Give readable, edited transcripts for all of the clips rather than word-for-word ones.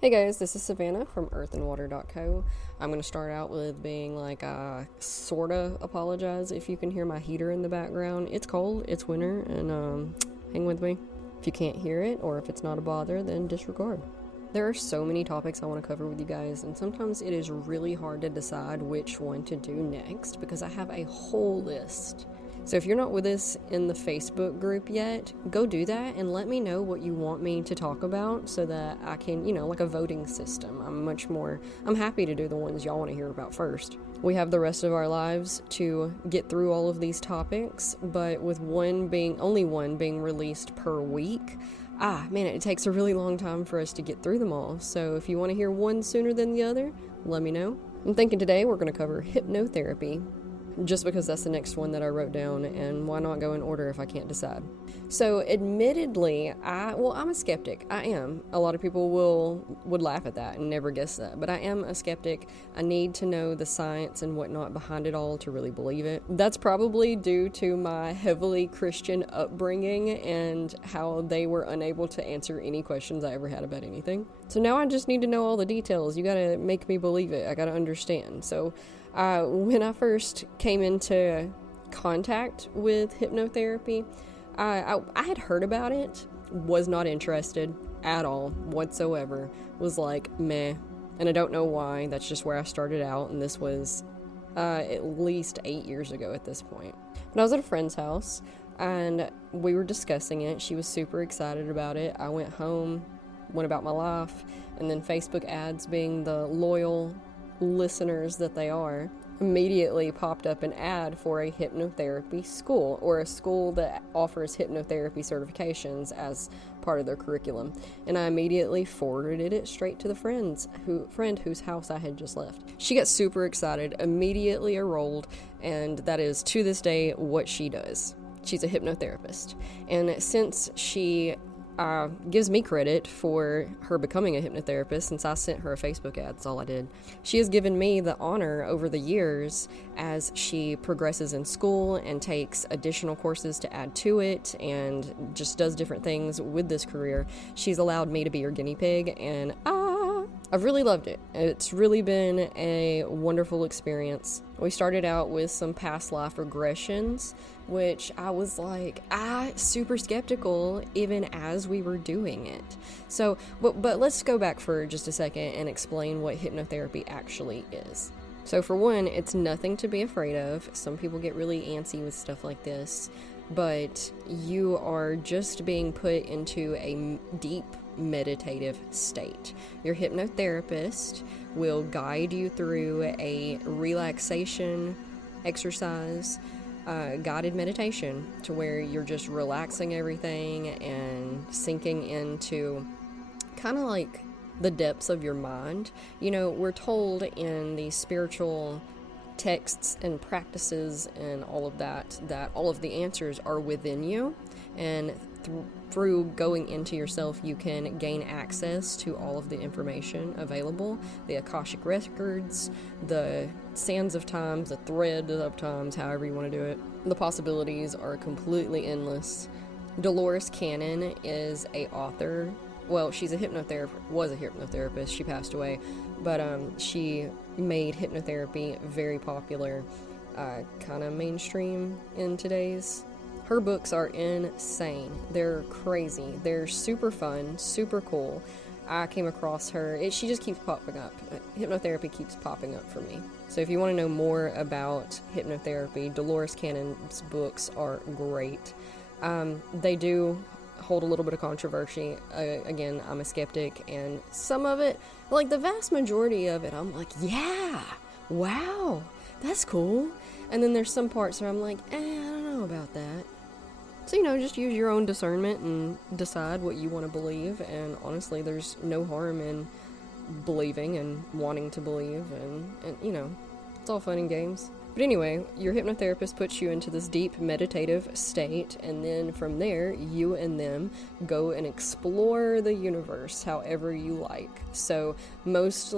Hey guys, this is Savannah from earthandwater.co. I'm going to start out with being like, sorta apologize if you can hear my heater in the background. It's cold, it's winter, and hang with me. If you can't hear it, or if it's not a bother, then disregard. There are so many topics I want to cover with you guys, and sometimes it is really hard to decide which one to do next because I have a whole list. So if you're not with us in the Facebook group yet, go do that and let me know what you want me to talk about so that I can, like a voting system. I'm happy to do the ones y'all want to hear about first. We have the rest of our lives to get through all of these topics, but with only one being released per week, it takes a really long time for us to get through them all. So if you want to hear one sooner than the other, let me know. I'm thinking today we're going to cover hypnotherapy, just because that's the next one that I wrote down, and why not go in order if I can't decide? So admittedly, I'm a skeptic. I am. A lot of people would laugh at that and never guess that, but I am a skeptic. I need to know the science and whatnot behind it all to really believe it. That's probably due to my heavily Christian upbringing and how they were unable to answer any questions I ever had about anything. So now I just need to know all the details. You gotta make me believe it. I gotta understand. So when I first came into contact with hypnotherapy, I had heard about it, was not interested at all whatsoever, was like, meh, and I don't know why. That's just where I started out, and this was at least 8 years ago at this point. But I was at a friend's house, and we were discussing it. She was super excited about it. I went home, went about my life, and then Facebook ads, being the loyal listeners that they are, immediately popped up an ad for a hypnotherapy school, or a school that offers hypnotherapy certifications as part of their curriculum. And I immediately forwarded it straight to the friend whose house I had just left. She got super excited, immediately enrolled, and that is to this day what she does. She's a hypnotherapist. And since she gives me credit for her becoming a hypnotherapist, since I sent her a Facebook ad. That's all I did. She has given me the honor over the years as she progresses in school and takes additional courses to add to it and just does different things with this career. She's allowed me to be her guinea pig, and I've really loved it. It's really been a wonderful experience. We started out with some past life regressions, which I was like, super skeptical even as we were doing it. So, but let's go back for just a second and explain what hypnotherapy actually is. So for one, it's nothing to be afraid of. Some people get really antsy with stuff like this, but you are just being put into a deep meditative state. Your hypnotherapist will guide you through a relaxation exercise, guided meditation, to where you're just relaxing everything and sinking into kind of like the depths of your mind. We're told in the spiritual texts and practices and all of that all of the answers are within you, and through going into yourself you can gain access to all of the information available, the Akashic records, the sands of times, the thread of times, however you want to do it. The possibilities are completely endless. Dolores Cannon is a author. Well, she's was a hypnotherapist. She passed away, but she made hypnotherapy very popular, kind of mainstream in today's. Her books are insane. They're crazy. They're super fun, super cool. I came across her. She just keeps popping up. Hypnotherapy keeps popping up for me. So if you want to know more about hypnotherapy, Dolores Cannon's books are great. They do hold a little bit of controversy. Again, I'm a skeptic, and some of it, like the vast majority of it, I'm like, yeah, wow, that's cool. And then there's some parts where I'm like, I don't know about that. So, just use your own discernment and decide what you want to believe. And honestly, there's no harm in believing and wanting to believe, and it's all fun and games. But anyway, your hypnotherapist puts you into this deep meditative state, and then from there, you and them go and explore the universe however you like. So most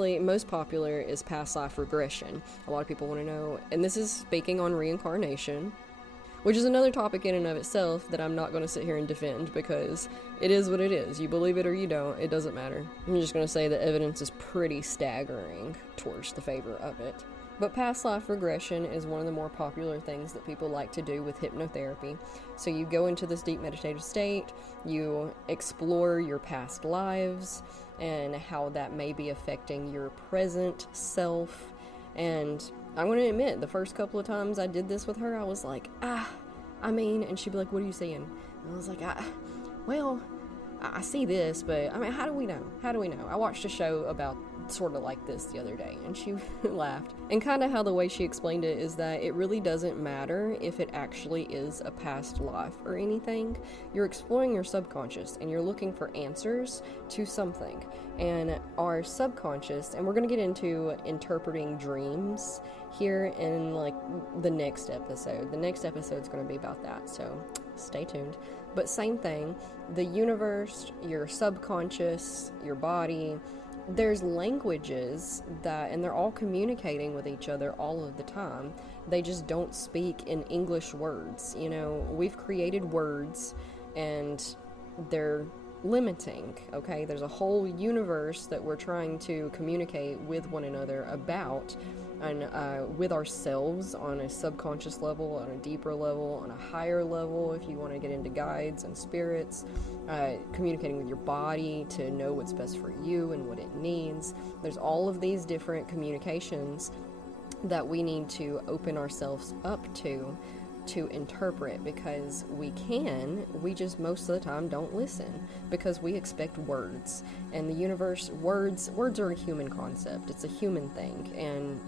popular is past life regression. A lot of people want to know, and this is speaking on reincarnation. which is another topic in and of itself that I'm not going to sit here and defend, because it is what it is. You believe it or you don't, it doesn't matter. I'm just going to say the evidence is pretty staggering towards the favor of it. But past life regression is one of the more popular things that people like to do with hypnotherapy. So you go into this deep meditative state, you explore your past lives and how that may be affecting your present self. And I'm going to admit, the first couple of times I did this with her, I was like, and she'd be like, what are you seeing? And I was like, I see this, but I mean, how do we know? How do we know? I watched a show about sort of like this the other day, and she laughed. And kind of how the way she explained it is that it really doesn't matter if it actually is a past life or anything. You're exploring your subconscious, and you're looking for answers to something. And our subconscious, and we're going to get into interpreting dreams here in like the next episode. The next episode is going to be about that, so stay tuned. But same thing, the universe, your subconscious, your body, there's languages that, and they're all communicating with each other all of the time. They just don't speak in English words. You know, we've created words and they're limiting, okay? There's a whole universe that we're trying to communicate with one another about, and with ourselves on a subconscious level, on a deeper level, on a higher level, if you want to get into guides and spirits, communicating with your body to know what's best for you and what it needs. There's all of these different communications that we need to open ourselves up to interpret, because we just most of the time don't listen, because we expect words. And the universe, words are a human concept. It's a human thing, and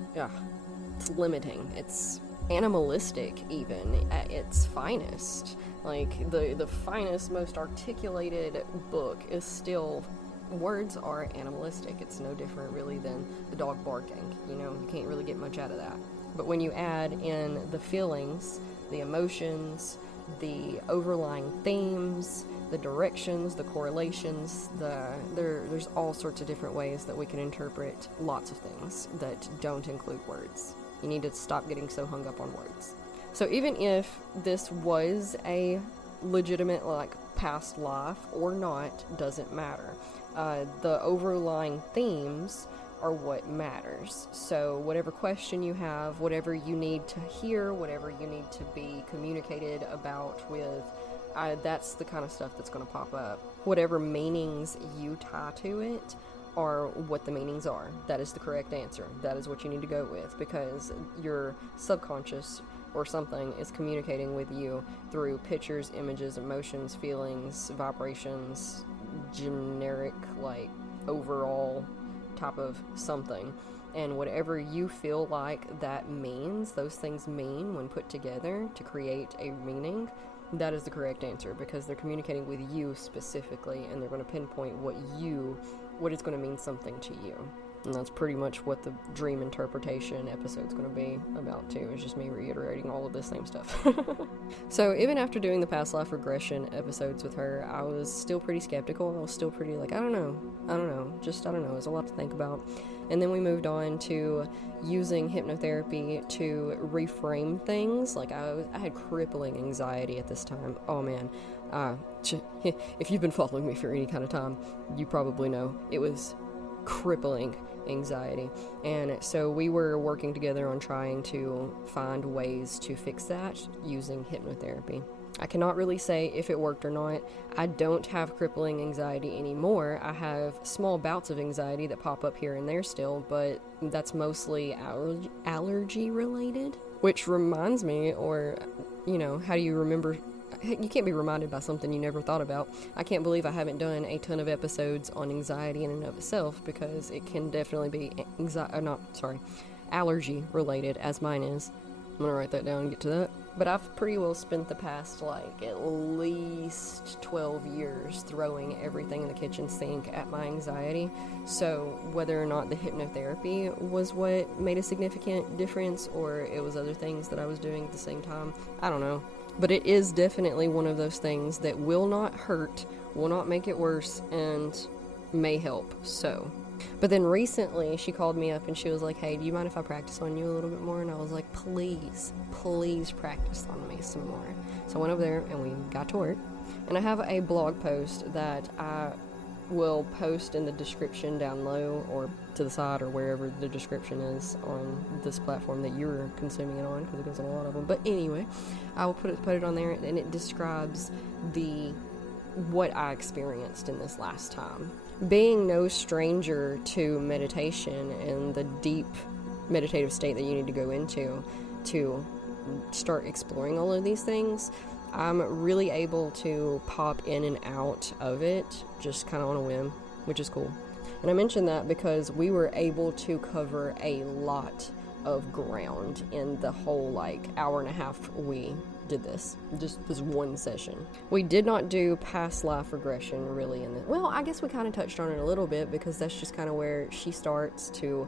it's limiting. It's animalistic even at its finest. Like the finest, most articulated book is still, words are animalistic. It's no different really than the dog barking. You know, you can't really get much out of that. But when you add in the feelings, the emotions, the overlying themes, the directions, the correlations, there's all sorts of different ways that we can interpret lots of things that don't include words. You need to stop getting so hung up on words. So even if this was a legitimate, like, past life or not, doesn't matter. The overlying themes are what matters. So whatever question you have, whatever you need to hear, whatever you need to be communicated about with, that's the kind of stuff that's going to pop up. Whatever meanings you tie to it are what the meanings are. That is the correct answer. That is what you need to go with, because your subconscious or something is communicating with you through pictures, images, emotions, feelings, vibrations, generic, like, overall type of something. And whatever you feel like that means, those things mean when put together to create a meaning, that is the correct answer, because they're communicating with you specifically, and they're going to pinpoint what is going to mean something to you. And that's pretty much what the dream interpretation episode's going to be about too. It's just me reiterating all of the same stuff. So even after doing the past life regression episodes with her, I was still pretty skeptical. I was still pretty like, I don't know. There's a lot to think about. And then we moved on to using hypnotherapy to reframe things. Like I had crippling anxiety at this time. Oh man. If you've been following me for any kind of time, you probably know it was crippling anxiety. And so we were working together on trying to find ways to fix that using hypnotherapy. I cannot really say if it worked or not. I don't have crippling anxiety anymore. I have small bouts of anxiety that pop up here and there still, but that's mostly allergy related. Which reminds me, or, you know, how do you remember? You can't be reminded by something you never thought about. I can't believe I haven't done a ton of episodes on anxiety in and of itself, because it can definitely be allergy related, as mine is. I'm gonna write that down and get to that. But I've pretty well spent the past, like, at least 12 years throwing everything in the kitchen sink at my anxiety. So whether or not the hypnotherapy was what made a significant difference, or it was other things that I was doing at the same time, I don't know. But it is definitely one of those things that will not hurt, will not make it worse, and may help. So But then recently she called me up and she was like, hey, do you mind if I practice on you a little bit more? And I was like, please practice on me some more. So I went over there and we got to work. And I have a blog post that I will post in the description down low or to the side or wherever the description is on this platform that you're consuming it on, because it goes on a lot of them. But anyway, I will put it on there, and it describes what I experienced in this last time. Being no stranger to meditation and the deep meditative state that you need to go into to start exploring all of these things, I'm really able to pop in and out of it just kind of on a whim, which is cool. And I mention that because we were able to cover a lot of ground in the whole hour and a half we did this one session. We did not do past life regression really in the, well, I guess we kind of touched on it a little bit, because that's just kind of where she starts to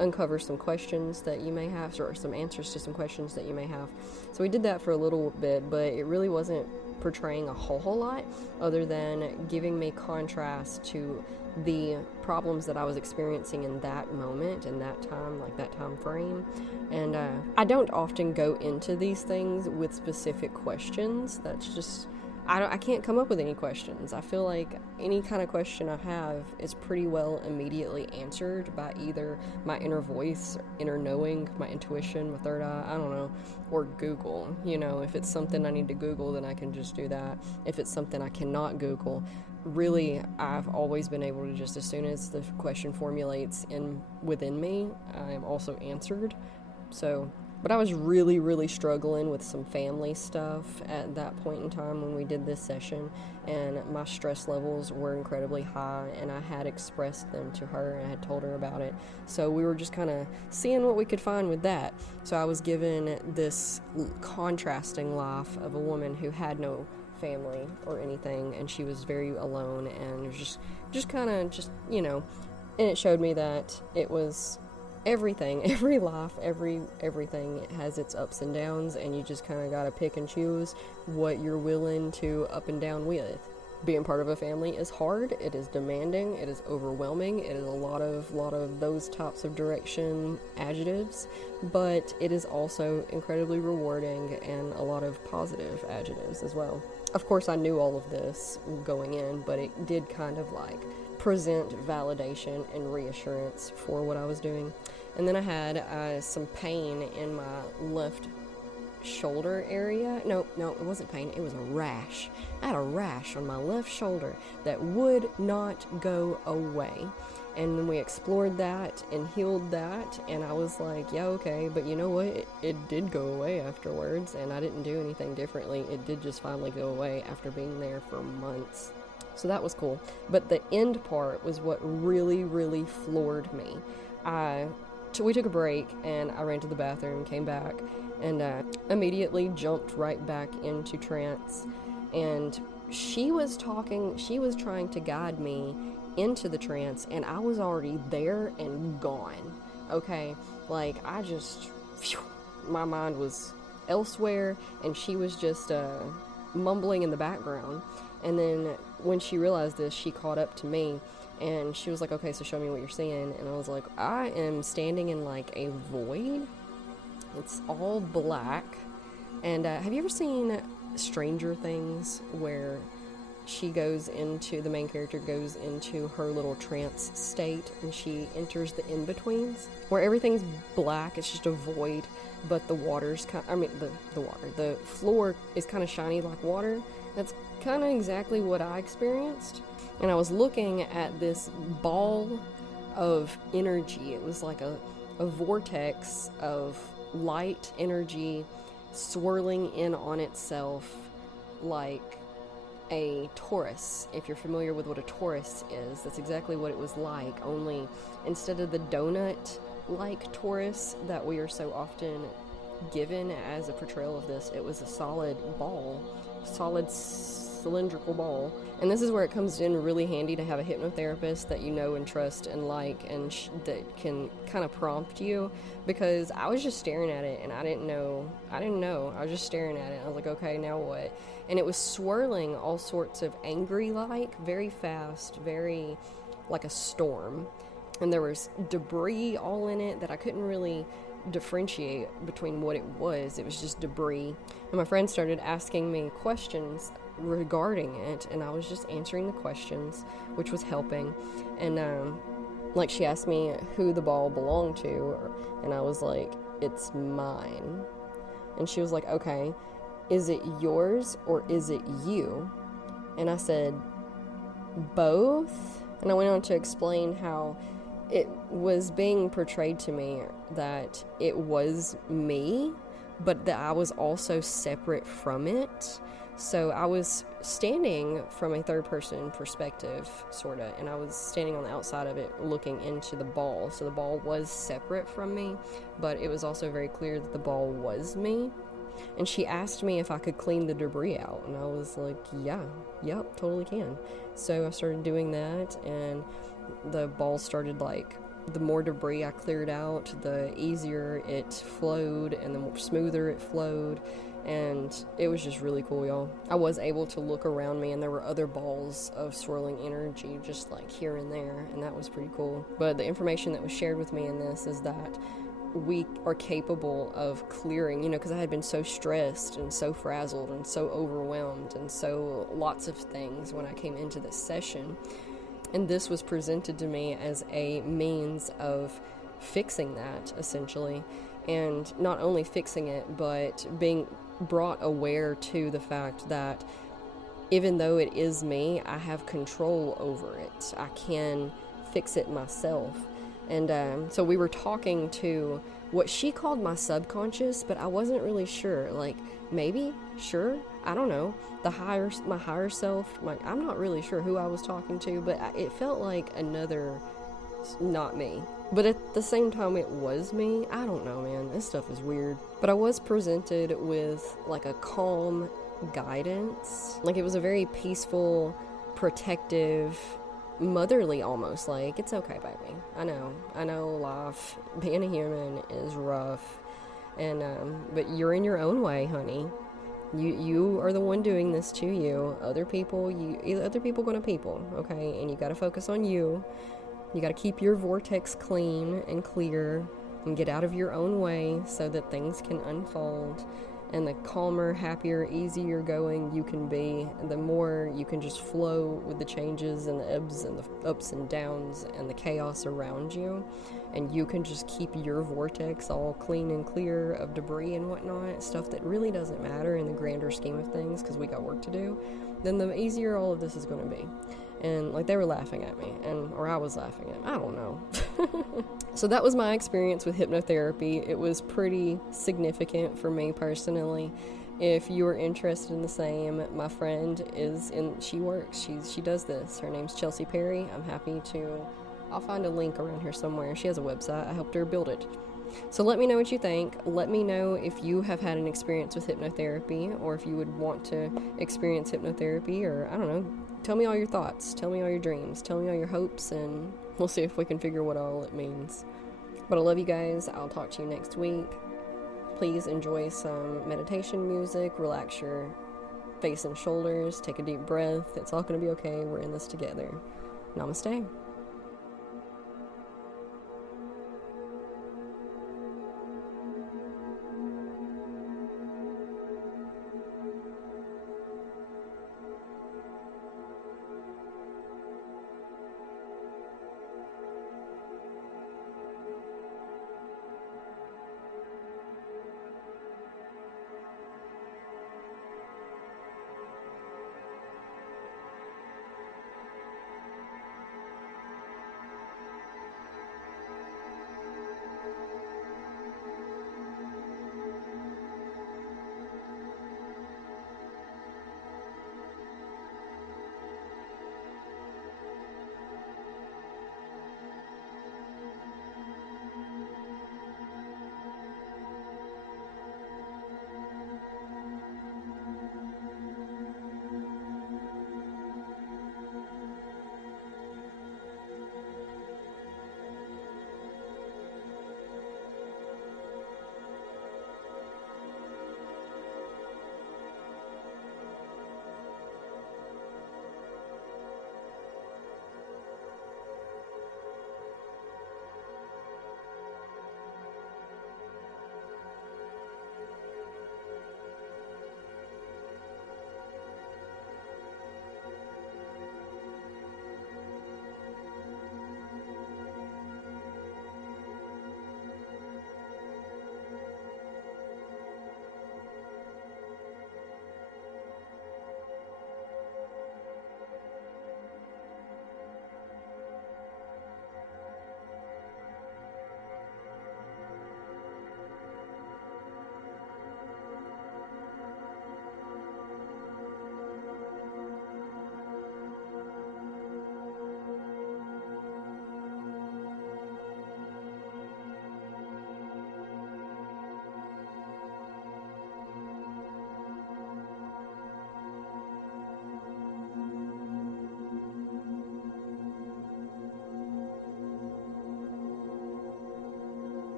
uncover some questions that you may have, or some answers to some questions that you may have. So we did that for a little bit, but it really wasn't portraying a whole lot, other than giving me contrast to the problems that I was experiencing in that moment, in that time, that time frame. And I don't often go into these things with specific questions. That's just, I can't come up with any questions. I feel like any kind of question I have is pretty well immediately answered by either my inner voice, inner knowing, my intuition, my third eye, I don't know, or Google. If it's something I need to Google, then I can just do that. If it's something I cannot Google, really, I've always been able to just, as soon as the question formulates within me, I am also answered. But I was really, really struggling with some family stuff at that point in time when we did this session, and my stress levels were incredibly high, and I had expressed them to her, and I had told her about it. So we were just kind of seeing what we could find with that. So I was given this contrasting life of a woman who had no family or anything, and she was very alone, and it was just kind of and it showed me that it was everything, every life, everything has its ups and downs, and you just kind of got to pick and choose what you're willing to up and down with. Being part of a family is hard, it is demanding, it is overwhelming, it is a lot of those types of direction adjectives, but it is also incredibly rewarding and a lot of positive adjectives as well. Of course, I knew all of this going in, but it did kind of present validation and reassurance for what I was doing. And then I had some pain in my left shoulder area. No, it wasn't pain, it was a rash. I had a rash on my left shoulder that would not go away. And then we explored that and healed that, and I was like, yeah, okay, but you know what? It did go away afterwards, and I didn't do anything differently. It did just finally go away after being there for months. So that was cool. But the end part was what really, really floored me. We took a break, and I ran to the bathroom, came back, and immediately jumped right back into trance. And she was trying to guide me into the trance, and I was already there and gone. Okay, my mind was elsewhere, and she was just mumbling in the background. And then when she realized this, she caught up to me, and she was like, okay, so show me what you're seeing. And I was like, I am standing in a void. It's all black. And have you ever seen Stranger Things, where the main character goes into her little trance state, and she enters the in-betweens, where everything's black, it's just a void, but the the floor is kind of shiny like water. That's kind of exactly what I experienced. And I was looking at this ball of energy. It was like a vortex of light energy swirling in on itself like a torus. If you're familiar with what a torus is, that's exactly what it was like, only instead of the donut-like torus that we are so often given as a portrayal of this, it was a solid cylindrical ball. And this is where it comes in really handy to have a hypnotherapist that you know and trust and and that can kind of prompt you, because I was just staring at it and I didn't know. I was just staring at it. I was like, okay, now what? And it was swirling all sorts of angry, very fast, very like a storm. and there was debris all in it that I couldn't really differentiate between what it was. It was just debris. And my friend started asking me questions regarding it, and I was just answering the questions, which was helping. And like, she asked me who the ball belonged to, and I was like, it's mine. And she was like, okay, is it yours or is it you? And I said, both. And I went on to explain how it was being portrayed to me that it was me, but that I was also separate from it. So I was standing from a third person perspective, sort of, and I was standing on the outside of it looking into the ball. So the ball was separate from me, but it was also very clear that the ball was me. And she asked me if I could clean the debris out, and I was like, yep, totally can. So I started doing that, and the ball started, like, the more debris I cleared out, the easier it flowed, and the more smoother it flowed, and it was just really cool, y'all. I was able to look around me, and there were other balls of swirling energy just, like, here and there, and that was pretty cool. But the information that was shared with me in this is that we are capable of clearing, because I had been so stressed and so frazzled and so overwhelmed and so lots of things when I came into this session. And this was presented to me as a means of fixing that, essentially. And not only fixing it, but being brought aware to the fact that even though it is me, I have control over it. I can fix it myself. And so we were talking to what she called my subconscious, but I wasn't really sure. Like, maybe, sure, I don't know. My higher self. I'm not really sure who I was talking to, but it felt like another, not me. But at the same time, it was me. I don't know, man. This stuff is weird. But I was presented with, like, a calm guidance. Like, it was a very peaceful, protective, motherly almost, like, it's okay, baby. I know life, being a human is rough, and but you're in your own way, honey. You are the one doing this to you. Other people gonna people, okay? And you gotta focus on you. You gotta keep your vortex clean and clear and get out of your own way so that things can unfold. And the calmer, happier, easier going you can be, the more you can just flow with the changes and the ebbs and the ups and downs and the chaos around you. And you can just keep your vortex all clean and clear of debris and whatnot, stuff that really doesn't matter in the grander scheme of things because we got work to do. Then the easier all of this is going to be. And, like, they were laughing at me, or I was laughing at them. I don't know. So that was my experience with hypnotherapy. It was pretty significant for me personally. If you're interested in the same, my friend she does this. Her name's Chelsea Perry. I'll find a link around here somewhere. She has a website. I helped her build it. So let me know what you think. Let me know if you have had an experience with hypnotherapy, or if you would want to experience hypnotherapy, or I don't know. Tell me all your thoughts. Tell me all your dreams. Tell me all your hopes, and we'll see if we can figure what all it means. But I love you guys. I'll talk to you next week. Please enjoy some meditation music. Relax your face and shoulders. Take a deep breath. It's all going to be okay. We're in this together. Namaste.